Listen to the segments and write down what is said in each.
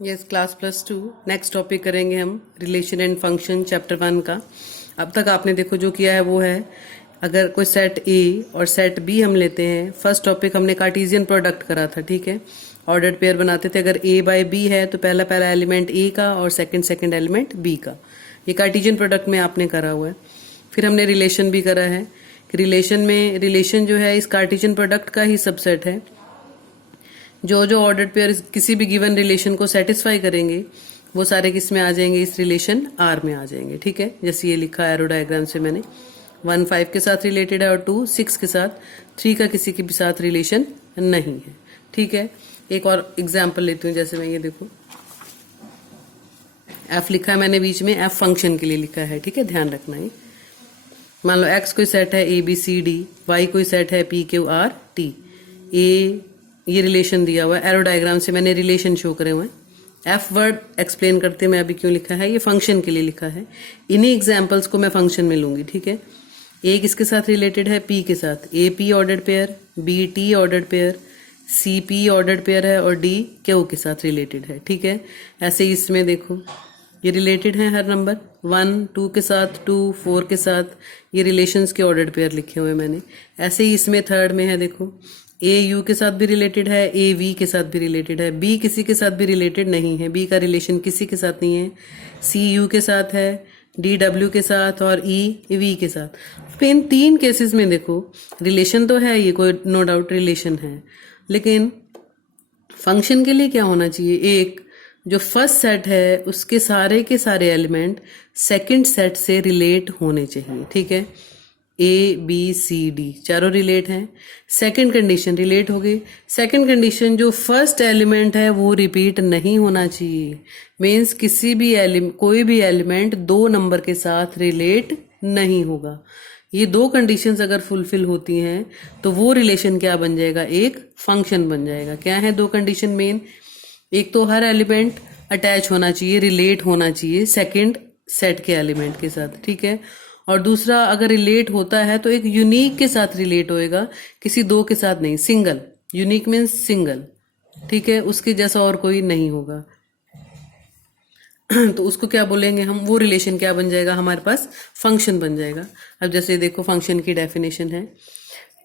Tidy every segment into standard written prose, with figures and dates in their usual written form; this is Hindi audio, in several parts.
यस, क्लास +2 नेक्स्ट टॉपिक करेंगे हम रिलेशन एंड फंक्शन चैप्टर 1 का। अब तक आपने देखो जो किया है वो है, अगर कोई सेट ए और सेट बी हम लेते हैं, फर्स्ट टॉपिक हमने कार्टेशियन प्रोडक्ट करा था, ठीक है। ऑर्डर्ड पेयर बनाते थे, अगर ए बाय बी है तो पहला पहला एलिमेंट ए का और सेकंड एलिमेंट बी का। ये कार्टेशियन प्रोडक्ट में आपने करा हुआ है। फिर हमने रिलेशन भी करा है कि रिलेशन जो है इस कार्टेशियन प्रोडक्ट का ही सबसेट है। जो जो ऑर्डर्ड पेयर किसी भी गिवन रिलेशन को सेटिस्फाई करेंगे वो सारे किस में आ जाएंगे, इस रिलेशन आर में आ जाएंगे, ठीक है। जैसे ये लिखा एरो डायग्राम से मैंने, 1 5 के साथ रिलेटेड है और 2 6 के साथ, 3 का किसी के भी साथ रिलेशन नहीं है, ठीक है। एक और एग्जाम्पल लेती हूँ, जैसे मैं ये देखो एफ लिखा है मैंने बीच में, एफ फंक्शन के लिए लिखा है, ठीक है, ध्यान रखना है। मान लो एक्स कोई सेट है A B C D, Y कोई सेट है P Q R T, A ये रिलेशन दिया हुआ है, एरो डायग्राम से मैंने रिलेशन शो करे हुए हैं। एफ वर्ड एक्सप्लेन करते मैं अभी क्यों लिखा है, ये फंक्शन के लिए लिखा है। इन्हीं एग्जाम्पल्स को मैं फंक्शन में लूंगी, ठीक है। ए किसके साथ रिलेटेड है, पी के साथ, A P ordered pair, B T ordered pair, C P ordered pair है और डी क्यू के साथ रिलेटेड है, ठीक है। ऐसे ही इसमें देखो ये रिलेटेड है हर नंबर, 1 2 के साथ, 2 4 के साथ, ये रिलेशंस के ऑर्डर्ड पेयर लिखे हुए मैंने। ऐसे ही इसमें थर्ड में है, देखो ए यू के साथ भी रिलेटेड है, ए वी के साथ भी रिलेटेड है, बी किसी के साथ भी रिलेटेड नहीं है, बी का रिलेशन किसी के साथ नहीं है, सी यू के साथ है, डी डब्ल्यू के साथ और ई वी के साथ। फिर इन 3 केसेस में देखो रिलेशन तो है, ये कोई नो डाउट रिलेशन है, लेकिन फंक्शन के लिए क्या होना चाहिए, एक जो फर्स्ट सेट है उसके सारे के सारे एलिमेंट सेकंड सेट से रिलेट होने चाहिए, ठीक है। ए बी सी डी चारों रिलेट हैं, सेकंड कंडीशन रिलेट हो गई। सेकंड कंडीशन जो फर्स्ट एलिमेंट है वो रिपीट नहीं होना चाहिए, मीन्स किसी भी कोई भी एलिमेंट 2 नंबर के साथ रिलेट नहीं होगा। ये 2 कंडीशंस अगर फुलफिल होती हैं तो वो रिलेशन क्या बन जाएगा, एक फंक्शन बन जाएगा। क्या है 2 कंडीशन मेन, एक तो हर एलिमेंट अटैच होना चाहिए, रिलेट होना चाहिए सेकंड सेट के एलिमेंट के साथ, ठीक है। और दूसरा अगर रिलेट होता है तो एक यूनिक के साथ रिलेट होएगा, किसी 2 के साथ नहीं, सिंगल। यूनिक मीन्स सिंगल, ठीक है, उसके जैसा और कोई नहीं होगा। तो उसको क्या बोलेंगे हम, वो रिलेशन क्या बन जाएगा हमारे पास, फंक्शन बन जाएगा। अब जैसे देखो फंक्शन की डेफिनेशन है,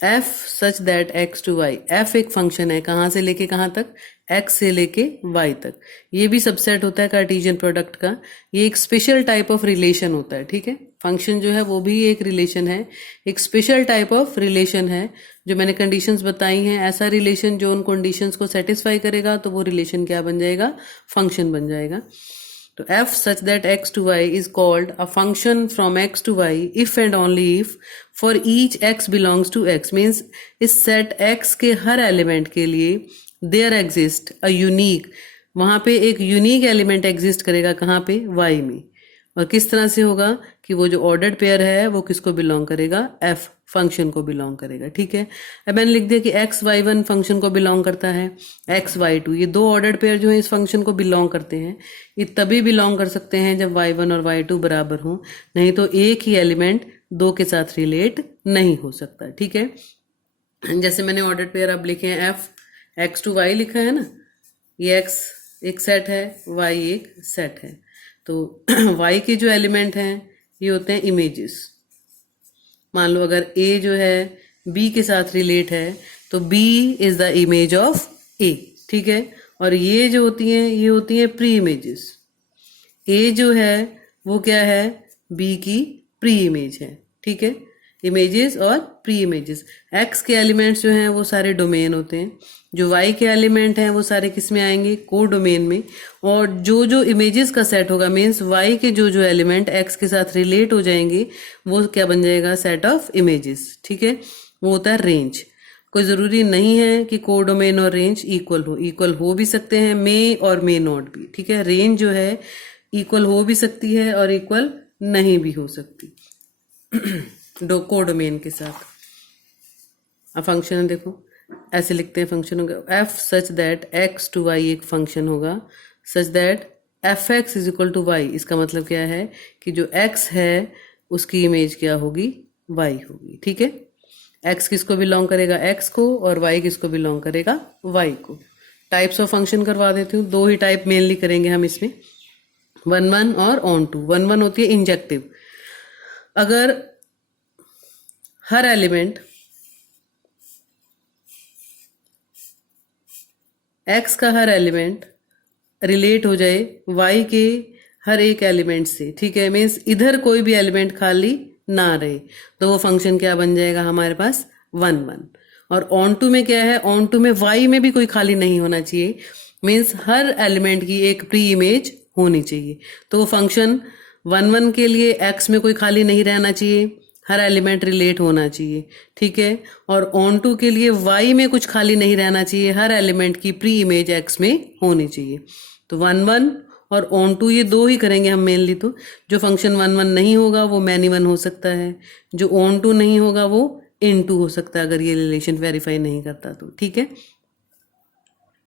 F such that X to Y. F एक फंक्शन है, कहाँ से लेके कहाँ तक, एक्स से लेके वाई तक। ये भी सबसेट होता है कार्टेशियन प्रोडक्ट का, ये एक स्पेशल टाइप ऑफ रिलेशन होता है, ठीक है। फंक्शन जो है वो भी एक रिलेशन है, एक स्पेशल टाइप ऑफ रिलेशन है। जो मैंने कंडीशंस बताई हैं, ऐसा रिलेशन जो उन कंडीशंस को सेटिस्फाई करेगा तो वो रिलेशन क्या बन जाएगा, फंक्शन बन जाएगा। तो f such that x to y is called a function from x to y if and only if for each x belongs to x, means इस set x के हर एलिमेंट के लिए there exist a unique, वहां पे एक यूनिक एलिमेंट एग्जिस्ट करेगा, कहाँ पे, y में। और किस तरह से होगा कि वो जो ऑर्डर्ड पेयर है वो किसको बिलोंग करेगा, f फंक्शन को बिलोंग करेगा, ठीक है। अब मैंने लिख दिया कि x y1 फंक्शन को बिलोंग करता है, x y2, ये 2 ऑर्डर्ड पेयर जो है इस फंक्शन को बिलोंग करते हैं। ये तभी बिलोंग कर सकते हैं जब y1 और y2 बराबर हो, नहीं तो एक ही एलिमेंट 2 के साथ रिलेट नहीं हो सकता, ठीक है। जैसे मैंने ऑर्डर्ड पेयर अब लिखे हैं, f x to y लिखा है ना, ये x एक सेट है, y एक सेट है। तो y के जो एलिमेंट हैं ये होते हैं इमेजेस। मान लो अगर a जो है b के साथ रिलेट है तो b is the image of a, ठीक है। और ये जो होती हैं ये होती हैं प्री इमेजेस। a जो है वो क्या है, b की प्री इमेज है, ठीक है। इमेजेस और प्री इमेजेस। x के एलिमेंट्स जो हैं वो सारे डोमेन होते हैं, जो y के एलिमेंट हैं वो सारे किस में आएंगे, को डोमेन में। और जो जो इमेजेस का सेट होगा, मीन्स y के जो जो एलिमेंट x के साथ रिलेट हो जाएंगे वो क्या बन जाएगा, सेट ऑफ इमेजेस, ठीक है। वो होता है रेंज। कोई ज़रूरी नहीं है कि को डोमेन और रेंज इक्वल हो भी सकते हैं, मे और मे नॉट भी, ठीक है। रेंज जो है इक्वल हो भी सकती है और इक्वल नहीं भी हो सकती को डोमेन के साथ। अब फंक्शन देखो ऐसे लिखते हैं, फंक्शन होगा f such that x to y एक फंक्शन होगा, such that F X is equal to Y. इसका मतलब क्या है कि जो x है उसकी इमेज क्या होगी, y होगी, ठीक है। x किसको बिलोंग करेगा, x को, और y किसको बिलोंग करेगा, y को। टाइप्स ऑफ फंक्शन करवा देती हूँ। दो ही टाइप मेनली करेंगे हम इसमें, 1 1 और ऑन टू। 1 1 होती है इंजेक्टिव। अगर हर एलिमेंट x का हर एलिमेंट रिलेट हो जाए y के हर एक एलिमेंट से, ठीक है, मीन्स इधर कोई भी एलिमेंट खाली ना रहे, तो वो फंक्शन क्या बन जाएगा हमारे पास, 1 1। और ऑन टू में क्या है, ऑन टू में y में भी कोई खाली नहीं होना चाहिए, मीन्स हर एलिमेंट की एक प्री इमेज होनी चाहिए। तो वो फंक्शन 1 1 के लिए x में कोई खाली नहीं रहना चाहिए, हर एलिमेंट रिलेट होना चाहिए, ठीक है। और ऑन टू के लिए y में कुछ खाली नहीं रहना चाहिए, हर एलिमेंट की प्री इमेज x में होनी चाहिए। तो 1 1 और ऑन टू ये दो ही करेंगे हम मेनली। तो जो फंक्शन 1 1 नहीं होगा वो मैनी 1 हो सकता है, जो ऑन टू नहीं होगा वो इन टू हो सकता है, अगर ये रिलेशन वेरीफाई नहीं करता तो, ठीक है।